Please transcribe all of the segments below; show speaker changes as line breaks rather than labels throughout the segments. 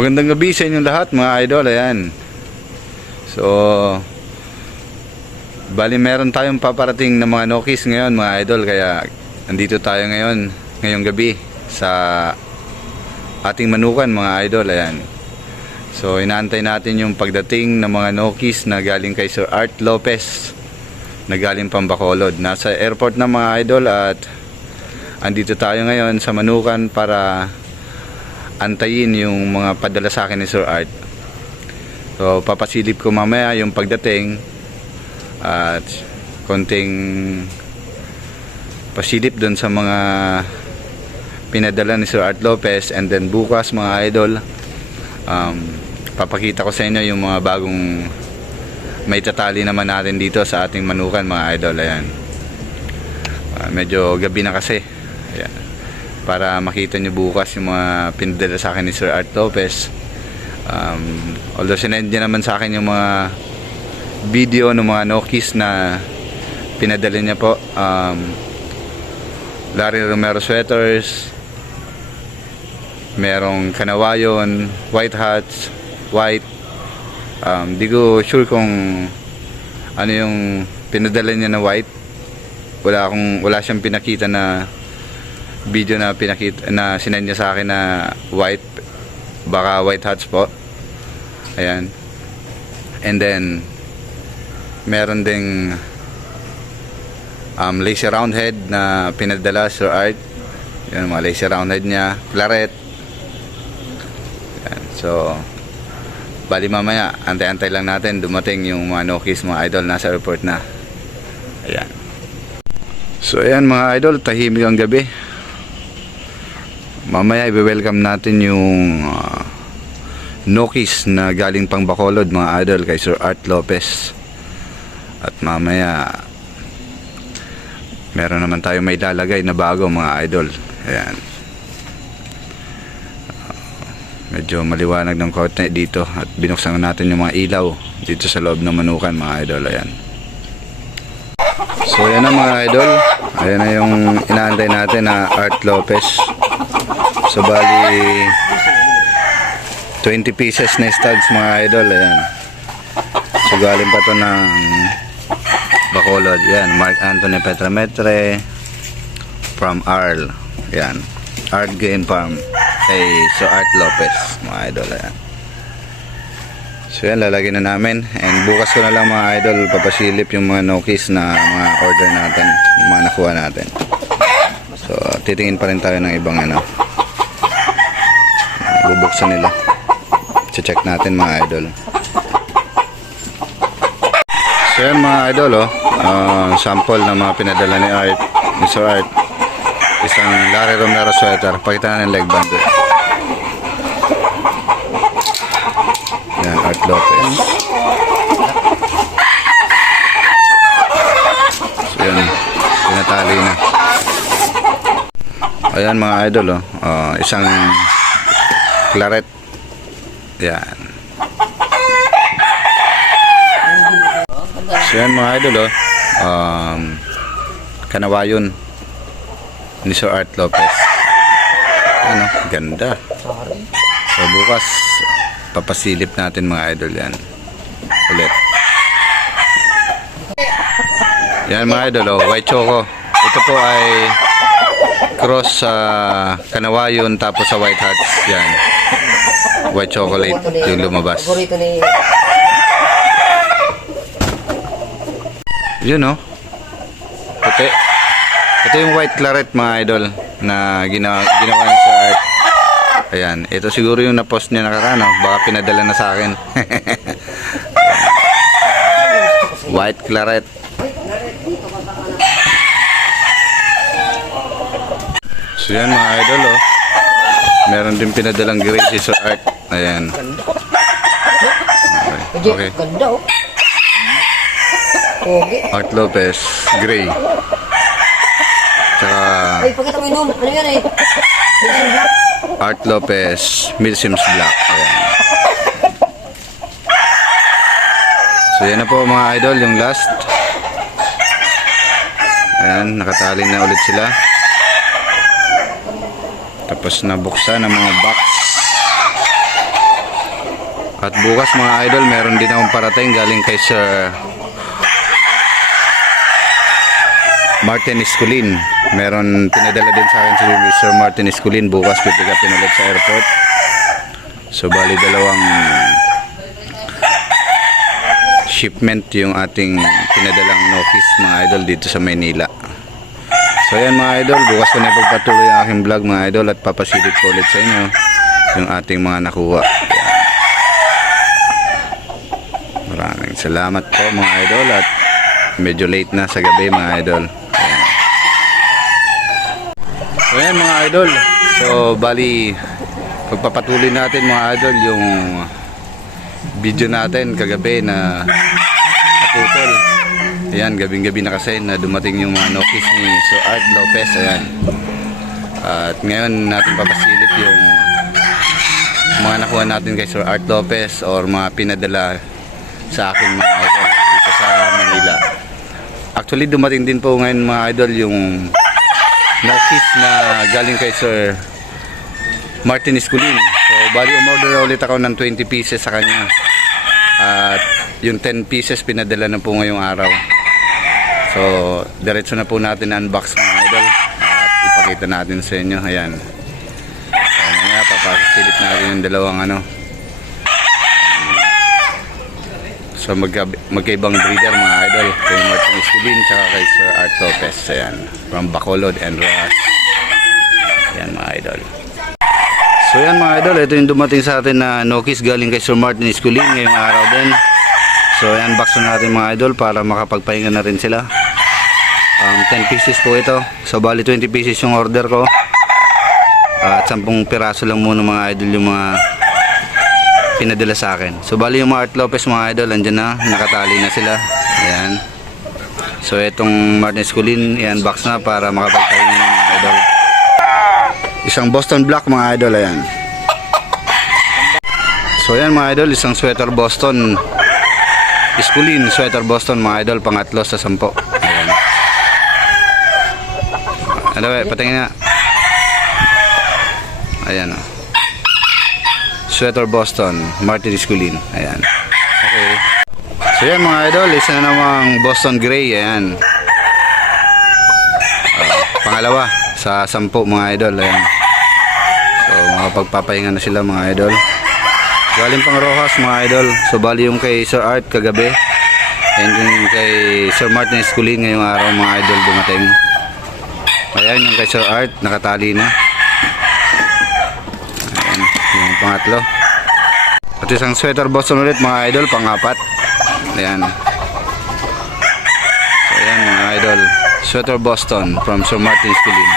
Magandang gabi sa inyong lahat mga idol, ayan. So, bali meron tayong paparating na mga nokis ngayon mga idol, kaya andito tayo ngayon, ngayong gabi sa ating manukan mga idol, ayan. So, inaantay natin yung pagdating ng mga nokis na galing kay Sir Art Lopez na galing pang Bacolod. Nasa airport na mga idol at andito tayo ngayon sa manukan para antayin yung mga padala sa akin ni Sir Art. So, papasilip ko mamaya yung pagdating at konting pasilip doon sa mga pinadala ni Sir Art Lopez. And then bukas mga idol um, papakita ko sa inyo yung mga bagong may tatali naman natin dito sa ating manukan mga idol. Ayan. Ah, medyo gabi na kasi. Ayan para makita nyo bukas yung mga pinadala sa akin ni Sir Art Lopez. Um, although sinend niya naman sa akin yung mga video ng mga Nokis na pinadala niya po. Um, Larry Romero sweaters, merong kanawayon, white hats, white. Um, di ko sure kung ano yung pinadala niya na white. Wala akong wala siyang pinakita na video na pinakita na sinend niya sa akin na white baka white hats po. Ayan. And then meron ding um, lacy round head na pinadala Sir Art. Yun mga lacy round head niya. Claret. Ayan, so bali mamaya antay-antay lang natin dumating yung mga Nokis mga idol nasa airport na. Ayan. So ayan mga idol tahimik ang gabi Mamaya i-welcome natin yung uh, Nokis na galing pang Bacolod mga idol kay Sir Art Lopez. At mamaya meron naman tayo may lalagay na bago mga idol. Ayan. Uh, medyo maliwanag ng konti dito at binuksan natin yung mga ilaw dito sa loob ng manukan mga idol. Ayan. So yan na mga idol. Ayan na yung inaantay natin na Art Lopez. So bali 20 pieces na studs mga idol ayan. So galing pa to ng Bacolod. Yan, Mark Anthony Petrametre from Arl. Yan. Art Game Farm kay So Art Lopez mga idol ayan. So yan, lalagyan na namin. And bukas ko na lang mga idol, papasilip yung mga nokis na mga order natin, yung mga nakuha natin. So, titingin pa rin tayo ng ibang ano. Bubuksan nila. check natin mga idol. So yan mga idol oh. Ah, sample ng mga pinadala ni Art. Sir Art. Isang Larry Romero sweater. Pakita na ng leg band. eh. Yan, Art Lopez. So yan, pinatali na. Ayan mga idol oh. Ah, isang claret. Yan. So yan mga idol oh. Um, kanawayon ni Sir Art Lopez. Ano, ganda. So bukas papasilip natin mga idol yan. Ulit. Yan mga idol oh, white choco. Ito po ay cross sa kanawayon tapos sa white hats. Yan. White chocolate yung lumabas.
Paborito ni
Yun oh. Puti. Ito yung white claret mga idol na ginawa, ginawa niya sa art. Ayan. Ito siguro yung na-post niya nakaraan oh. Baka pinadala na sa akin. white claret. So yan mga idol oh. Meron din pinadalang grade si Sir Art. Ayan. Okay. okay.
Oh.
Art Lopez, gray. Tsaka
Ay, pagkita mo inom. Ano yan eh?
Art Lopez, Milsims Black. Ayan. So yan na po mga idol, yung last. Ayan, nakatali na ulit sila. Tapos nabuksan ang mga box. At bukas mga idol, meron din akong parating galing kay Sir Martin Esculin. Meron pinadala din sa akin si Sir Martin Esculin bukas pipigapin ulit sa airport. So bali dalawang shipment yung ating pinadalang notice mga idol dito sa Maynila. So ayan mga idol, bukas ko na ipagpatuloy ang aking vlog mga idol at papasilip ko ulit sa inyo yung ating mga nakuha. Maraming salamat po mga idol at medyo late na sa gabi mga idol. Ayan. So ayan mga idol, so bali pagpapatuloy natin mga idol yung video natin kagabi na naputol. Ayan, gabing-gabi na kasi na dumating yung mga notice ni Sir Art Lopez. Ayan. At ngayon natin papasilip yung mga nakuha natin kay Sir Art Lopez or mga pinadala sa akin mga idol dito sa Manila. Actually, dumating din po ngayon mga idol yung notice na galing kay Sir Martin Esculin. So, bali umorder ulit ako ng 20 pieces sa kanya. At yung 10 pieces pinadala na po ngayong araw. So, diretso na po natin unbox mga idol. At ipakita natin sa inyo. Ayan. So, mamaya papasilip natin yung dalawang ano. So, magka, magkaibang breeder mga idol. Kay Martin Esculin tsaka kay Sir Art Lopez. Ayan. From Bacolod and Rojas. Ayan mga idol. So yan mga idol, ito yung dumating sa atin na Nokis galing kay Sir Martin Esculin ngayong araw din. So yan, box na natin mga idol para makapagpahinga na rin sila. Um, 10 pieces po ito. So bali 20 pieces yung order ko. At 10 piraso lang muna mga idol yung mga pinadala sa akin. So bali yung mga Art Lopez mga idol, andyan na, nakatali na sila. Ayan. So itong Martin Esculin, yan box na para makapagpahinga na mga idol. Isang Boston Black mga idol ayan. So yan mga idol, isang sweater Boston. Iskulin, sweater Boston mga idol, pangatlo sa sampo. Ayan. Ano ba, patingin na. Ayan o. Sweater Boston, Martin Iskulin. Ayan. Okay. So yan mga idol, isa na namang Boston Gray. Ayan. Ah, pangalawa sa sampu mga idol. Ayan. So makapagpapahinga na sila mga idol. Galing pang Rojas mga idol. So bali yung kay Sir Art kagabi. And yung kay Sir Martin Esculin ngayong araw mga idol dumating. Ayan yung kay Sir Art nakatali na. Ayan yung pangatlo. At isang sweater Boston ulit mga idol pangapat. Ayan. So ayan mga idol. Sweater Boston from Sir Martin Esculin.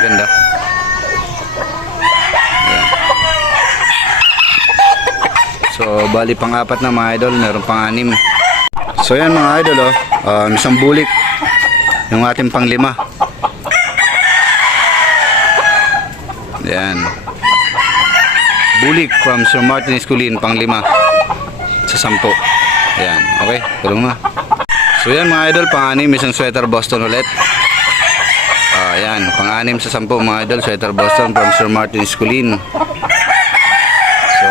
Ganda. Ayan. So, bali pang-apat na mga idol, meron pang-anim. So, yan mga idol, oh. Um, isang bulik. Yung ating pang-lima. Ayan. Bulik from Sir Martin Esculin, pang-lima. Sa sampo. Ayan, okay, tulong na. So, yan mga idol, pang-anim, isang sweater Boston ulit. Ah, yan, pang-anim sa sampu mga idol, sweater Boston from Sir Martin Esculin. So,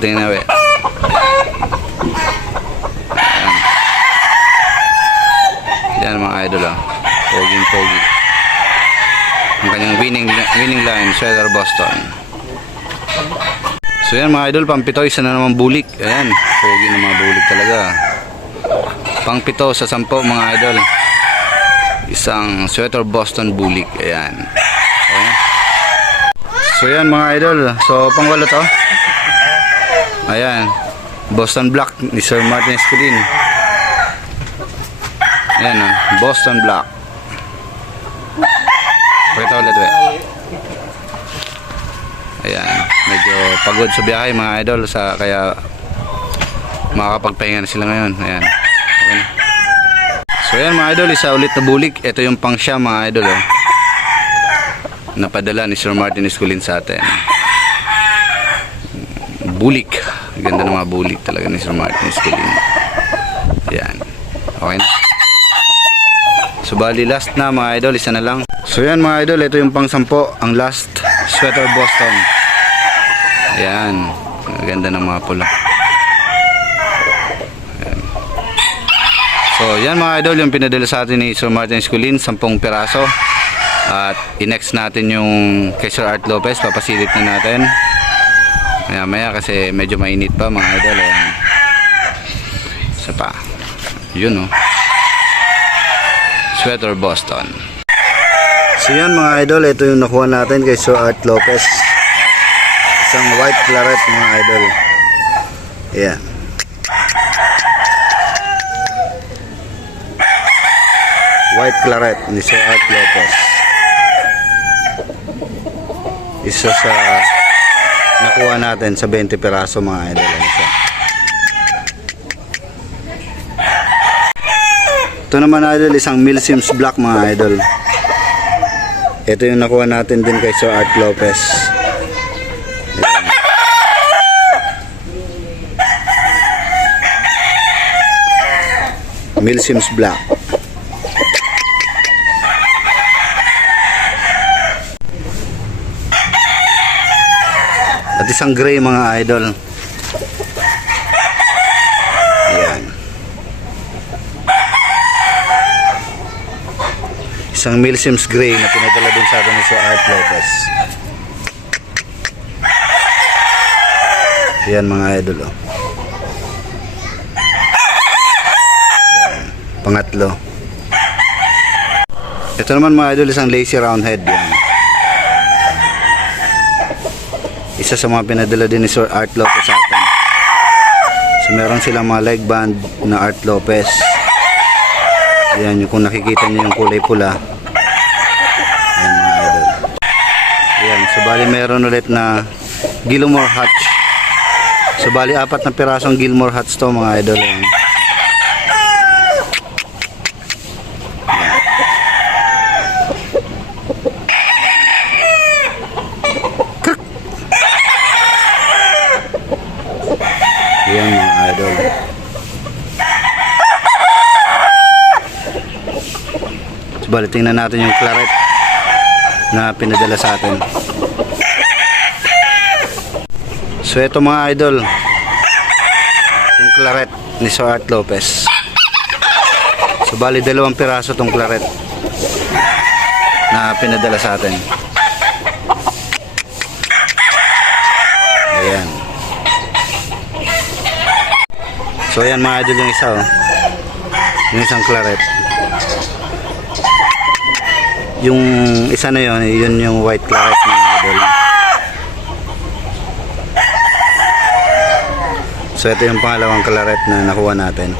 tingnan na we. Yan. Yan mga idol ah. Poging pogi. Ang kanyang winning winning line, sweater Boston. So yan mga idol, pampito, isa na naman bulik. Ayan, pogi na mga bulik talaga. Pangpito sa sampo mga idol isang sweater Boston Bulik. Ayan. Okay. So yan mga idol. So pangwalo to. Ayan. Boston Black ni Sir Martin Esculin. Ayan ah. Boston Black. Pakita ulit we. Ayan. Medyo pagod sa biyahe mga idol. Sa, kaya makakapagpahinga na sila ngayon. Ayan. Okay na. So yan mga idol, isa ulit na bulik. Ito yung pang siya mga idol. Oh. Napadala ni Sir Martin Esculin sa atin. Bulik. Ganda ng mga bulik talaga ni Sir Martin Esculin. Yan. Okay na. So bali last na mga idol, isa na lang. So yan mga idol, ito yung pang sampo. Ang last sweater Boston. Yan. Ang ganda ng mga pula. Ayan. So, yan mga idol, yung pinadala sa atin ni Sir Martin Esculin, 10 piraso. At i-next natin yung kay Sir Art Lopez, papasilip na natin. Maya maya kasi medyo mainit pa mga idol. Ayan. Isa pa. Yun oh. Sweater Boston. So yan mga idol, ito yung nakuha natin kay Sir Art Lopez. Isang white claret mga idol. Ayan. White claret ni Sir Art Lopez. Isa sa nakuha natin sa 20 piraso mga idol. Ayan siya. Ito naman idol, isang Milsims Black mga idol. Ito yung nakuha natin din kay Sir Art Lopez. Milsims Black. At isang gray mga idol. Ayan. Isang Milsims gray na pinadala din sa atin ni Sir Art Lopez. Ayan mga idol. Oh. Pangatlo. Ito naman mga idol isang lazy round head. Yan. Isa sa mga pinadala din ni Sir Art Lopez sa atin. So meron silang mga leg band na Art Lopez. Ayan, kung nakikita niyo yung kulay pula. Ayan mga idol. Ayan, so bali meron ulit na Gilmore Hatch. So bali apat na pirasong Gilmore Hatch to mga idol. Ayan. Ayan mga idol. So, tingnan natin yung claret na pinadala sa atin. So, ito mga idol. Yung claret ni Sir Art Lopez. So, bali, dalawang piraso tong claret na pinadala sa atin. Ayan. So ayan mga idol yung isa oh. Yung isang claret. Yung isa na yun, yun yung white claret mga idol. So ito yung pangalawang claret na nakuha natin.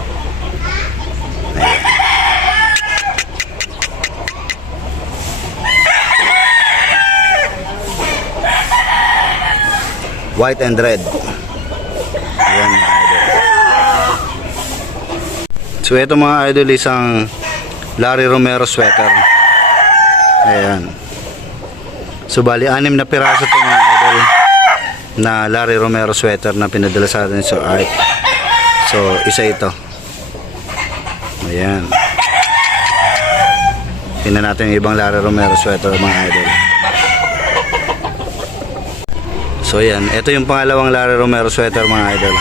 White and red. Ayan mga idol. So ito mga idol isang Larry Romero sweater. Ayan. So bali anim na piraso ito na Larry Romero sweater na pinadala sa atin sa art. So isa ito. Ayan. Tingnan natin yung ibang Larry Romero sweater mga idol. So ayan, ito yung pangalawang Larry Romero sweater mga idol.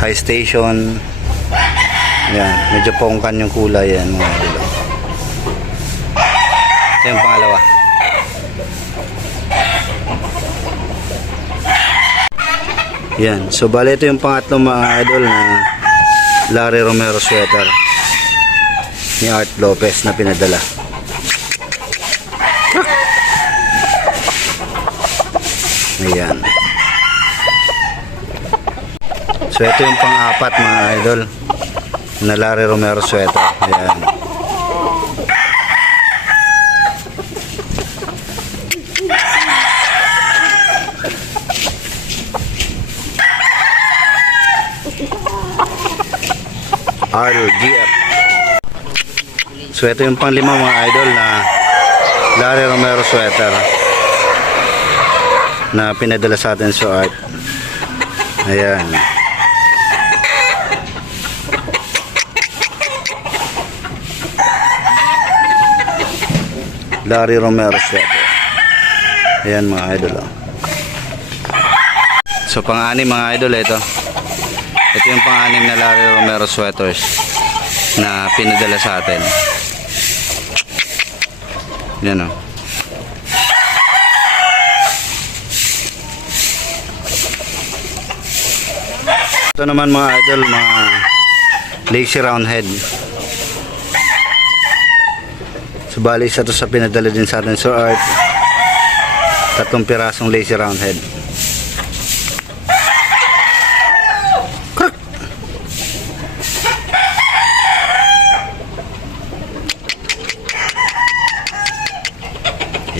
high station yan medyo pongkan yung kulay yan mga idol yung pangalawa yan so bali ito yung pangatlong mga idol na Larry Romero sweater ni Art Lopez na pinadala ayan So ito yung pang-apat mga idol na Larry Romero sweater. Ayan. RGF. So ito yung pang lima mga idol na Larry Romero sweater na pinadala sa atin sa art. Ayan. Larry Romero sweater. Ayan mga idol. oh. So pang-anim mga idol ito. Ito yung pang-anim na Larry Romero sweaters na pinadala sa atin. Yan o. Ito naman mga idol, mga lazy round head. Subali isa to sa pinadala din sa atin sa art. Tatlong pirasong lazy round head.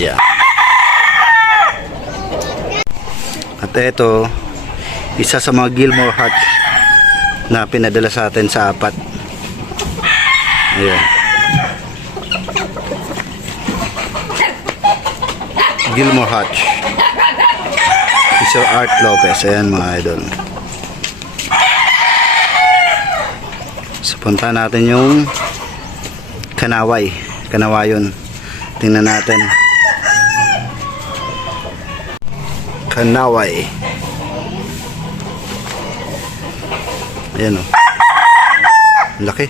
Yeah. At ito, isa sa mga Gilmore Hutch na pinadala sa atin sa apat. Ayan. Gilmore Hutch. Sir Art Lopez. Ayan mga idol. So natin yung Kanaway. Kanawayon. Tingnan natin. Kanaway. Ayan o. Ang Laki.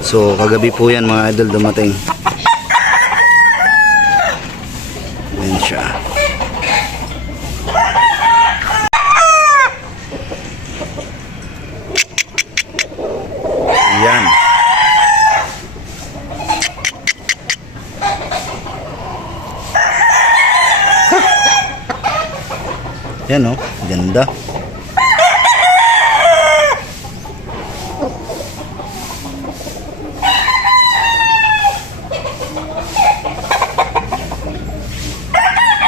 So, kagabi po yan mga idol dumating. Ayan siya. Ayan. Yan oh, ganda.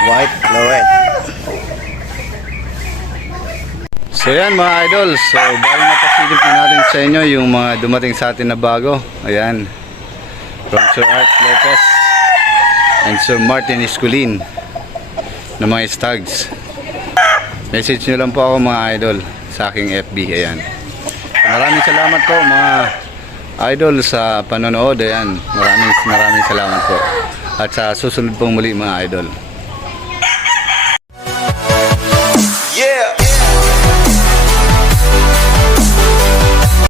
White Lorette. So yan mga idol, so bali napasilip na natin sa inyo yung mga dumating sa atin na bago. Ayan. From Sir Art Lopez and Sir Martin Esculin na mga stags. Message nyo lang po ako mga idol sa aking FB. Ayan. Maraming salamat po mga idol sa panonood. Ayan. Maraming maraming salamat po. At sa susunod pong muli mga idol.